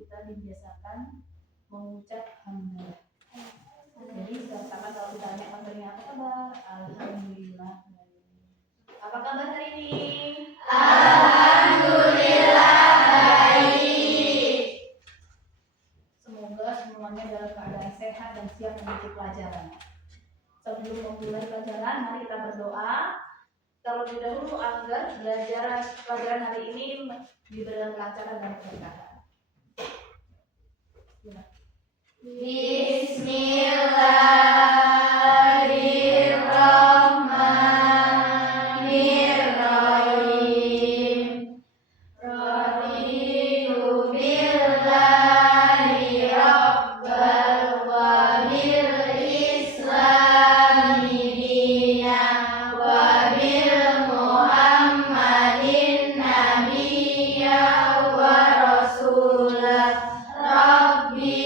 kita dibiasakan mengucap hamdalah. Jadi pertama kalau ditanya materinya apa kabar, alhamdulillah. Apa kabar hari ini? Alhamdulillah baik. Semoga semuanya dalam keadaan sehat dan siap mengikuti pelajaran. Sebelum memulai pelajaran, mari kita berdoa terlebih dahulu agar pelajaran hari ini diberikan kelancaran dan keberkahan. Bismillahirrahmanirrahim. Raditu billahi rabbal wa bil islami dinan wa bil muhammadin nabiyya wa rasulah. Rabbi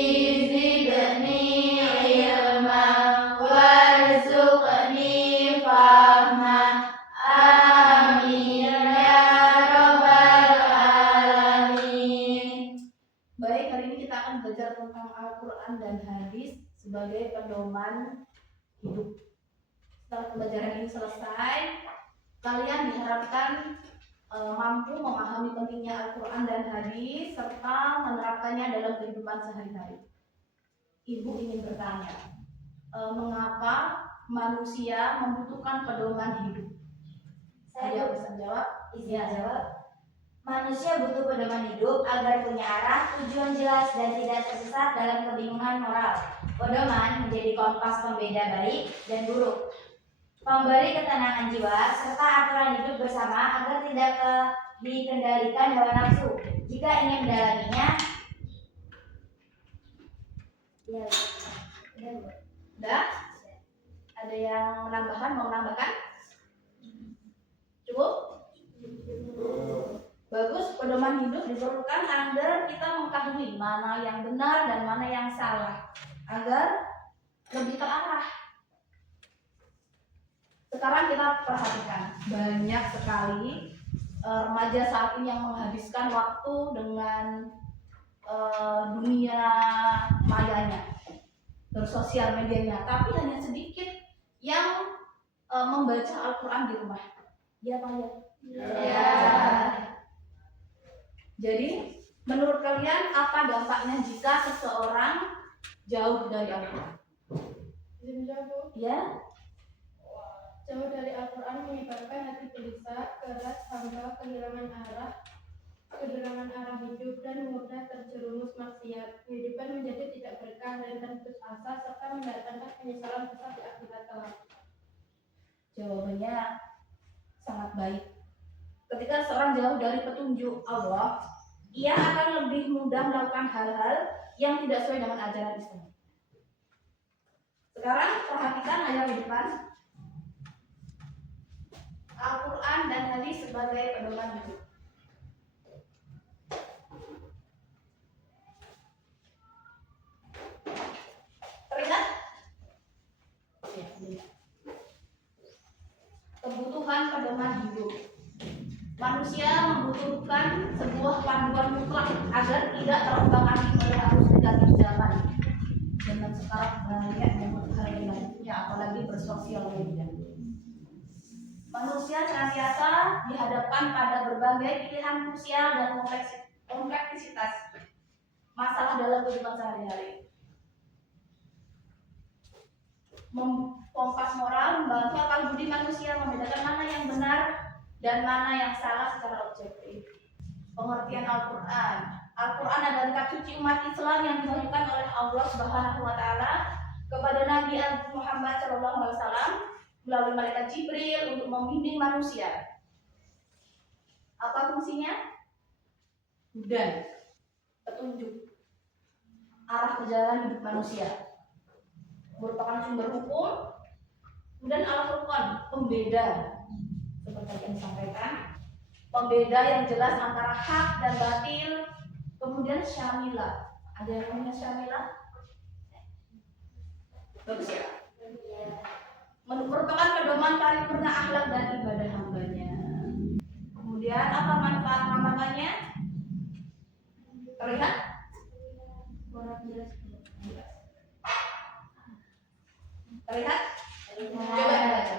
zidni ilman warzuqni fahman. Amin ya rabbal alamin. Baik, hari ini kita akan belajar tentang Al-Quran dan hadis sebagai pedoman hidup. Setelah pembelajaran ini selesai, kalian diharapkan mampu memahami pentingnya Al-Quran dan hadis serta menerapkannya dalam kehidupan sehari-hari. Ibu ingin bertanya, mengapa manusia membutuhkan pedoman hidup? Saya bisa jawab. Manusia butuh pedoman hidup agar punya arah, tujuan jelas, dan tidak tersesat dalam kebingungan moral. Pedoman menjadi kompas pembeda baik dan buruk, pemberi ketenangan jiwa, serta aturan hidup bersama agar tidak dikendalikan hawa nafsu. Jika ingin mendalaminya, Udah? Ada yang mau menambahkan? Cukup? Bagus, pedoman hidup diperlukan agar kita mengetahui mana yang benar dan mana yang salah, agar lebih terarah. Sekarang kita perhatikan, banyak sekali remaja saat ini yang menghabiskan waktu dengan dunia mayanya, bersosial medianya, tapi hanya sedikit yang membaca Al-Quran di rumah. Ya Pak ya? Ya. Jadi, menurut kalian apa dampaknya jika seseorang jauh dari Al-Quran? Ya? Jauh dari Al-Quran menyebabkan hati gelisah, keras, hamba, kehilangan arah hidup, dan mudah terjerumus maksiat. Kehidupan menjadi tidak berkah dan putus asa, serta mendatangkan penyesalan besar di akhirat kelak. Jawabannya sangat baik. Ketika seorang jauh dari petunjuk Allah, ia akan lebih mudah melakukan hal-hal yang tidak sesuai dengan ajaran Islam. Sekarang perhatikan ayat di depan. Al-Quran dan hadis sebagai pedoman hidup. Terlihat? Ya, lihat. Kebutuhan pedoman hidup. Manusia membutuhkan sebuah panduan mutlak agar tidak terombang-ambing oleh arus negatif zaman. Zaman sekarang banyak membutuhkan negatifnya, apalagi bersosial media. Manusia senantiasa dihadapkan pada berbagai pilihan sosial dan kompleksitas masalah dalam kehidupan sehari-hari. Kompas moral membantu akal budi manusia membedakan mana yang benar dan mana yang salah secara objektif. Pengertian Al-Quran. Al-Quran adalah kitab suci umat Islam yang diwahyukan oleh Allah Subhanahu wa Ta'ala kepada Nabi Muhammad SAW melalui malaikat Jibril untuk membimbing manusia. Apa fungsinya? Hudan, petunjuk, arah perjalanan hidup manusia. Merupakan sumber hukum. Kemudian Al-Furqan, pembeda, seperti yang disampaikan, pembeda yang jelas antara hak dan batil. Kemudian Syamilah, ada yang namanya Syamilah? Bagus ya? Merupakan pedoman paripurna akhlak dan ibadah hambanya. Kemudian apa manfaat mengamalkannya? Terlihat? Terlihat? Coba dibaca.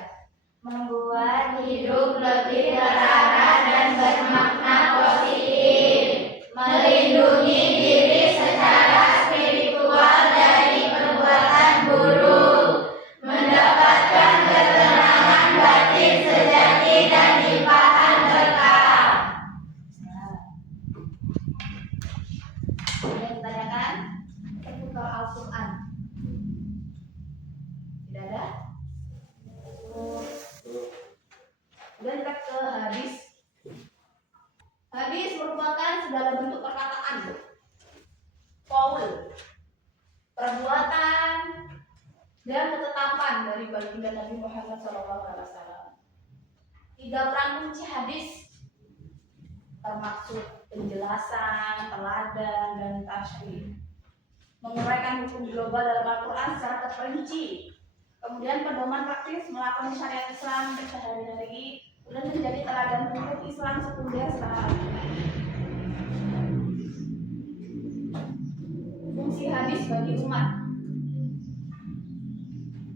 Membuat hidup lebih terarah dan bermakna positif, melindungi diri secara spiritual dari perbuatan buruk, mendapatkan ketenangan batin sejati dan limpahan berkah. Yang ditanyakan seputar Al-Quran. Tidak ada? Kemudian kita ke hadis. Hadis merupakan segala bentuk perkataan, qaul, perbuatan, dan ketetapan dari baginda Nabi Muhammad SAW. 3 peran kunci hadis termaksud penjelasan, teladan, dan tasyrih, menguraikan hukum global dalam Al-Quran secara terperinci, kemudian pedoman praktis melakukan syariat Islam sehari-hari, kemudian menjadi teladan hukum Islam sekunder secara Al-Quran. Fungsi hadis bagi umat,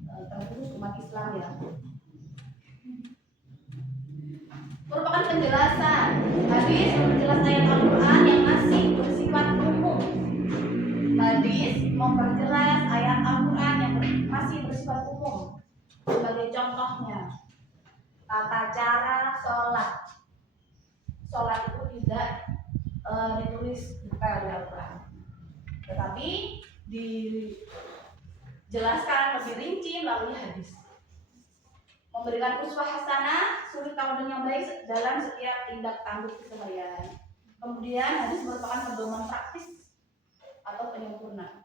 terkhusus umat Islam ya, merupakan penjelasan. Hadis memperjelas ayat Al-Quran yang masih bersifat umum. Hadis memperjelas ayat Al-Quran yang masih bersifat umum. Sebagai contohnya, tata cara sholat. Sholat itu tidak ditulis detail di Al-Quran, tetapi dijelaskan lebih rinci melalui hadis. Memberikan uswah hasanah, suri tauladan yang baik dalam setiap tindak tanduk keseharian. Kemudian hadis merupakan pedoman praktis atau penyempurna.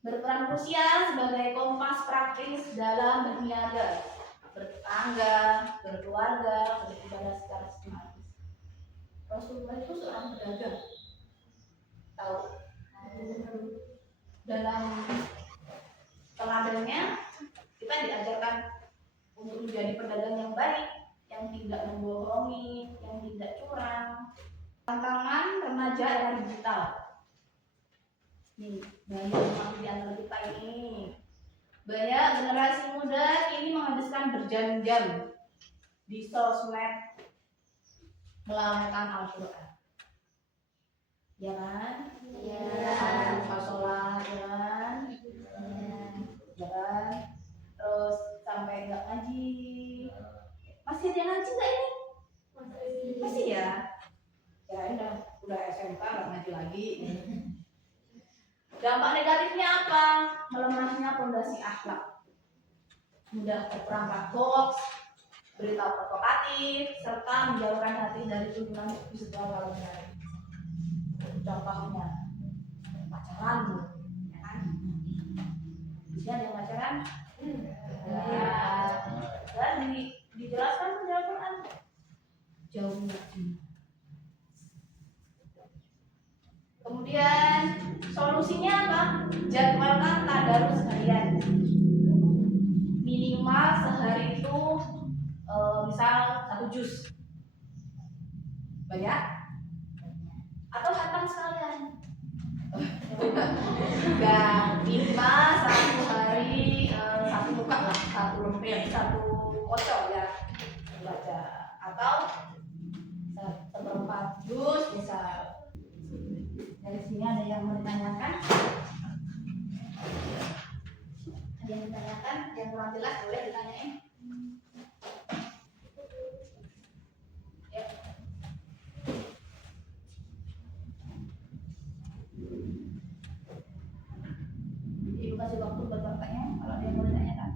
Berperan krusial sebagai kompas praktis dalam berniaga, bertetangga, berkeluarga, beribadah secara sistematis. Rasulullah itu seorang pedagang. Tahu? Dalam teladannya kita diajarkan untuk menjadi pedagang yang baik, yang tidak membohongi, yang tidak curang. Tantangan remaja era digital. Nih, banyak yang di antara kita ini. Banyak generasi muda ini menghabiskan berjam-jam di sosmed melalaikan Al-Quran. Ya kan? Ya. Lupa sholat, ya kan? Ya kan? Terus sampai nggak ngaji. Masih ada yang ngaji nggak ini? Masih ya? Ya udah SMK nggak ngaji lagi. Dampak negatifnya apa? Melemahnya fondasi akhlak, mudah terperangkap hoax, berita provokatif, serta menjauhkan hati dari tuntunan spiritual lalu hari. Contohnya pacaran, ya kan? Bisa ada yang pacaran? Ya. Dan dijelaskan di Al-Quran jauh dari. Kemudian solusinya apa? Jadwalkan tadarus harian. Minimal sehari itu misal 1 juz. Banyak? Atau hatam sekalian? Enggak, minimal 1 hari 1 buka lah, 1 lembar, 1 kocok ya baca. Atau 1/4 juz misal. Dari sini ada yang mau ditanyakan? Ada yang ditanyakan? Yang kurang jelas boleh ditanyain. Ya. Ibu kasih waktu buat bertanya kalau ada yang mau ditanyakan.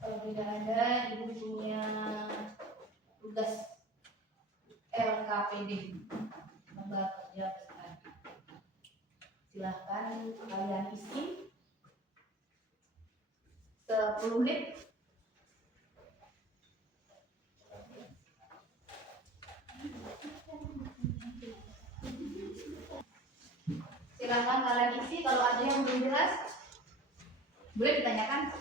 Kalau tidak ada, ibu punya tugas LKPD, lembar kerja peserta. Silahkan kalian isi 10 menit. Silahkan kalian isi, kalau ada yang belum jelas boleh ditanyakan.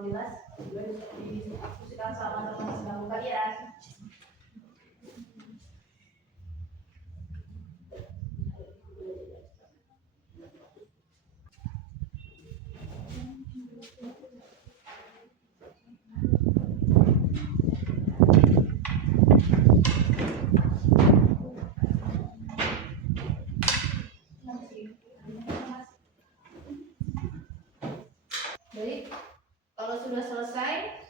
lalu jelas juga didiskusikan sama teman sebangku kalian. Baik, kalau sudah selesai,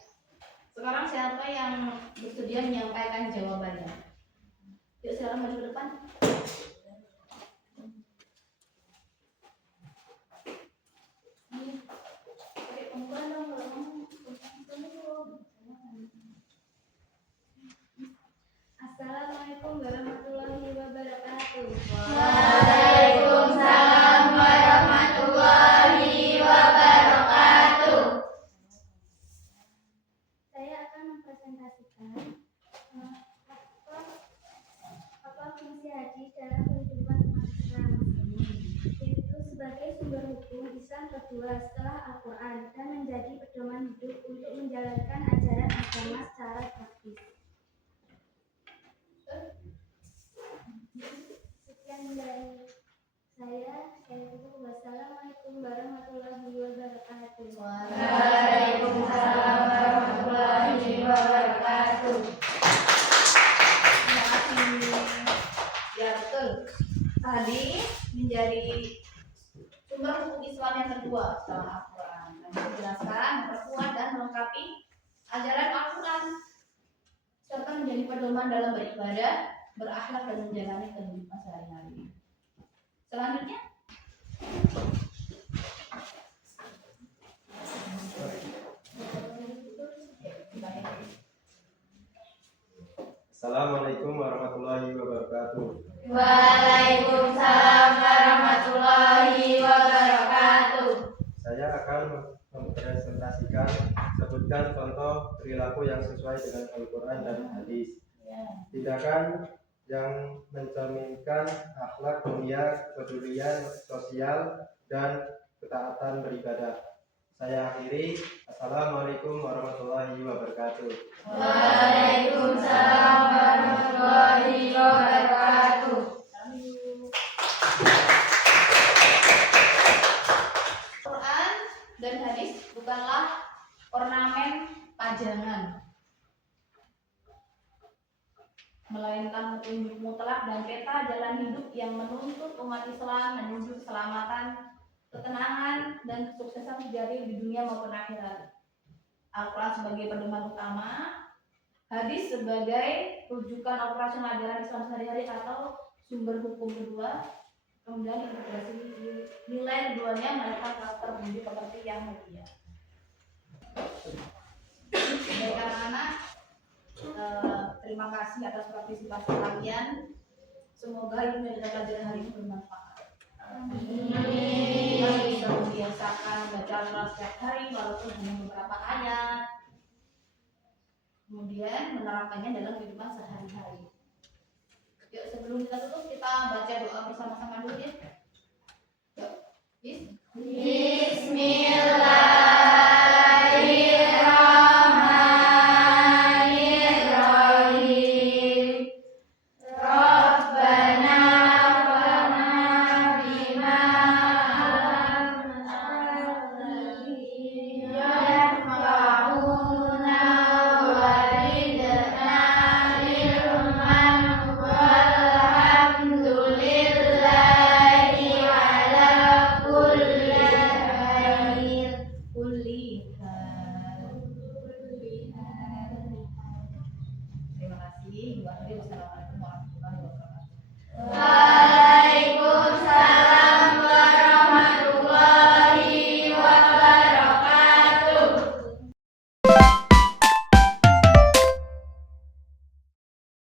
sekarang siapa yang bersedia menyampaikan jawabannya? Yuk silakan maju ke depan. Pakai pembukaan dong, kalau ngomong. Assalamualaikum warahmatullahi wabarakatuh. Waalaikumsalam warahmatullahi wabarakatuh. Saya akan mempresentasikan apa fungsi hadis dalam kehidupan umat Islam, yaitu sebagai sumber hukum Islam kedua setelah Al-Quran dan menjadi pedoman hidup untuk menjalankan ajaran agama secara praktis. Sekian dari saya. Wassalamualaikum warahmatullahi wabarakatuh. Waalaikumsalam warahmatullahi wabarakatuh. Terima kasih. Ya betul. Tadi menjadi sumber hukum Islam yang kedua setelah Al-Quran. Dan menjelaskan, memperkuat dan melengkapi ajaran Al-Quran serta menjadi pedoman dalam beribadah, berakhlak dan menjalani kehidupan sehari-hari. Selanjutnya, Assalamualaikum warahmatullahi wabarakatuh. Waalaikumsalam warahmatullahi wabarakatuh. Saya akan mempresentasikan sebutkan contoh perilaku yang sesuai dengan Al-Quran dan hadis. Tindakan yang mencerminkan akhlak mulia, kepedulian sosial, dan ketaatan beribadah. Saya akhiri. Assalamualaikum warahmatullahi wabarakatuh. Waalaikumsalam warahmatullahi wabarakatuh. Quran dan hadis bukanlah ornamen pajangan, melainkan petunjuk mutlak dan peta jalan hidup yang menuntut umat Islam menuju keselamatan, ketenangan, dan kesuksesan sejati di dunia maupun akhirat. Al-Quran sebagai pedoman utama, hadis sebagai rujukan operasional ajaran Islam sehari-hari atau sumber hukum kedua, kemudian integrasi nilai keduanya melahirkan karakter budi pekerti yang mulia. Baik anak-anak, terima kasih atas partisipasi kalian. Semoga ilmu yang kita pelajari hari ini bermanfaat. Kita bisa membiasakan baca Al-Quran setiap hari walaupun hanya beberapa ayat. Kemudian menerapkannya dalam kehidupan sehari-hari. Yuk sebelum kita tutup kita baca doa bersama-sama dulu ya. Yuk. Bismillahirrahmanirrahim. Rabbana fa'na bima yanfa'una walidna ilman walhamdulillahi ala kulli hal. Terima kasih. Wassalamualaikum warahmatullahi wabarakatuh.